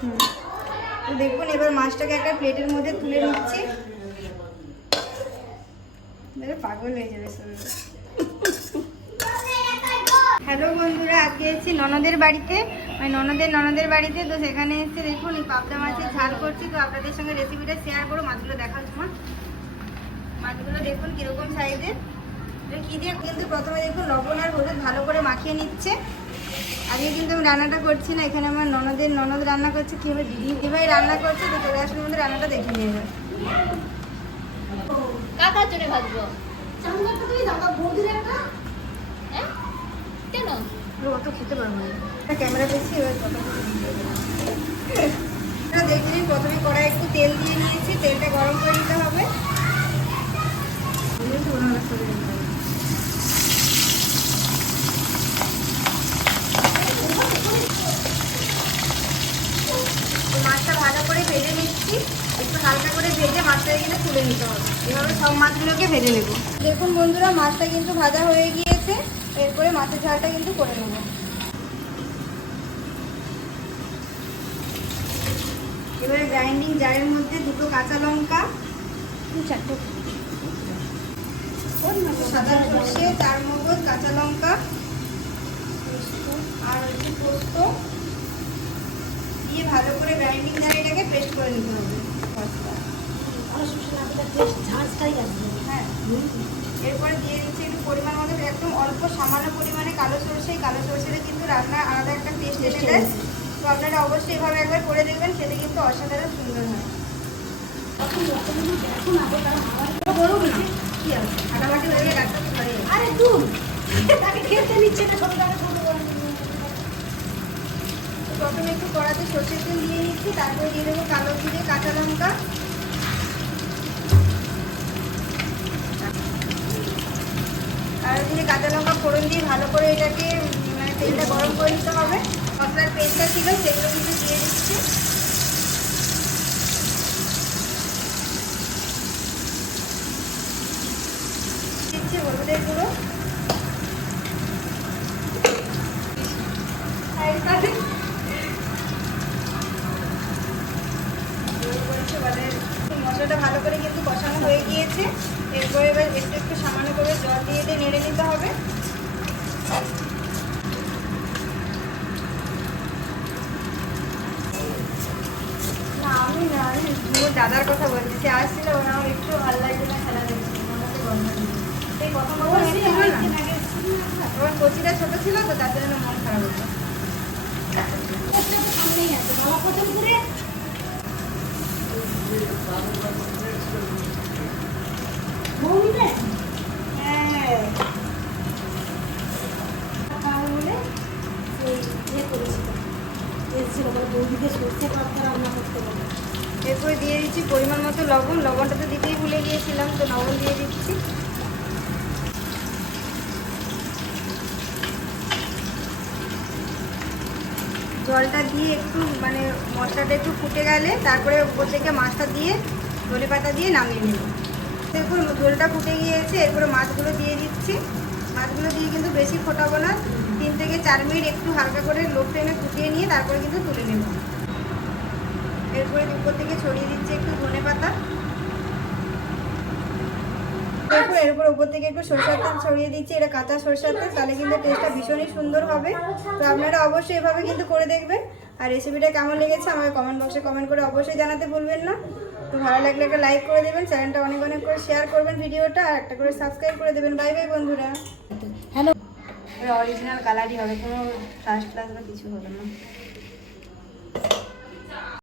তো দেখুন, এবার মাছটাকে একটা প্লেটের মধ্যে তুলে নিচ্ছি। পাগল হয়ে যাবে হ্যালো বন্ধুরা, আজকে এসেছি ননদের বাড়িতে। মানে ননদের ননদের বাড়িতে। তো সেখানে এসে দেখুন, এই পাবদা মাছের ঝাল করছি। তো আপনাদের সঙ্গে রেসিপিটা শেয়ার করো মাছগুলো দেখাও তোমার। মাছগুলো দেখুন কীরকম সাইজের কী দিয়ে কিন্তু প্রথমে দেখুন লবণ আর হলুদ ভালো করে মাখিয়ে নিচ্ছে। আজকে কিন্তু আমি রান্নাটা করছি না এখানে আমার ননদের ননদ রান্না করছে কি কীভাবে দিদি দিদিভাই রান্না করছে তো চলে আসলে মধ্যে রান্নাটা দেখে নিয়ে যাবে কাকার জন্য ভাজবো। চামড়াটা তুমি দাদা বৌদির একটা হ্যাঁ? কেন? অত খেতে পারব না। একটা ক্যামেরা পেয়েছি এবার কথা দেখে নিন প্রথমে কড়াই একটু তেল দিয়ে নিয়েছি তেলটা গরম করে নিতে হবে তো মাছটা ভালো করে ভেজে একটু হালকা করে ভেজে মাছটাকে কিন্তু তুলে নিতে হবে। এভাবে সব মাছগুলোকে ভেজে নেব। দেখুন বন্ধুরা মাছটা কিন্তু ভাজা হয়ে গিয়েছে। এরপরে মাছের ঝালটা কিন্তু করে নেব। এবারে গ্রাইন্ডিং জারের মধ্যে দুটো কাঁচা লঙ্কা চারটে। সাদা সর্ষে চার মগজ কাঁচা লঙ্কা আর একটু পোস্ত। গ্রাইন্ডিং জারে এটাকে পেস্ট করে নিতে হবে। হ্যাঁ। এরপরে দিয়ে দিচ্ছি একটু পরিমাণ মতো একদম অল্প সামান্য পরিমাণে কালো সরষে কালো সরষেটা কিন্তু রান্না আলাদা একটা টেস্ট দেয়। তো আপনারা অবশ্যই এভাবে একবার করে দেখবেন খেতে কিন্তু অসাধারণ সুন্দর হয়। আরে তাকে খেতে নিচ্ছে না সব প্রথমে একটু কড়াতে সর্ষের তেল দিয়ে নিচ্ছি তারপরে দিয়ে দেবো কালো জিরে, কাঁচা লঙ্কা। কালো জিরে কাঁচা লঙ্কা ফোড়ন দিয়ে ভালো করে এটাকে মানে তেলটা গরম করে নিতে হবে। মশলার পেস্টটা ছিল, সেগুলো কিন্তু দিয়ে দিচ্ছি। দিচ্ছি হলুদের গুঁড়ো আর এখানে এবারে মশলাটা ভালো করে কিন্তু কষানো হয়ে গিয়েছে। এরপরে এবার একটু একটু সামান্য করে জল দিয়ে দিয়ে নেড়ে নিতে হবে। আমি না দাদার কথা বলছি। সে আসছিল ওরা আমার একটু না খেলা দেখছি মনে। সেই না। ওর কচিটা ছোট ছিল তো তার জন্য মন খারাপ হতো সামনেই আছে এরপরে দিয়ে দিচ্ছি পরিমাণ মতো লবণ, লবণটা তো দিতেই ভুলে গিয়েছিলাম, তো লবণ দিয়ে দিচ্ছি। জলটা দিয়ে একটু মানে মশলাটা একটু ফুটে গেলে তারপরে উপর থেকে মাছটা দিয়ে ধনে পাতা দিয়ে নামিয়ে নেব। দেখুন, ঝোলটা ফুটে গিয়েছে, এরপরে মাছগুলো দিয়ে দিচ্ছি। মাছগুলো দিয়ে কিন্তু বেশি ফোটাবো না, তিন থেকে চার মিনিট একটু হালকা করে লো ফ্লেমে ফুটিয়ে নিয়ে তারপরে কিন্তু তুলে নেব। এরপরে উপর থেকে ছড়িয়ে দিচ্ছি একটু ধনে পাতা। এরপর এরপর উপর থেকে একটু সরষের তেল ছড়িয়ে দিচ্ছি এটা কাঁচা সরষের তেল তাহলে কিন্তু টেস্টটা ভীষণই সুন্দর হবে। তো আপনারা অবশ্যই এভাবে কিন্তু করে দেখবেন। আর রেসিপিটা কেমন লেগেছে আমাকে কমেন্ট বক্সে কমেন্ট করে অবশ্যই জানাতে ভুলবেন না। তো ভালো লাগলে একটা লাইক করে দেবেন চ্যানেলটা অনেক অনেক করে শেয়ার করবেন ভিডিওটা আর একটা করে সাবস্ক্রাইব করে দেবেন। বাই বাই বন্ধুরা। হ্যালো অরিজিনাল কালারই হবে কোনো ফার্স্ট ক্লাস বা কিছু হবে না।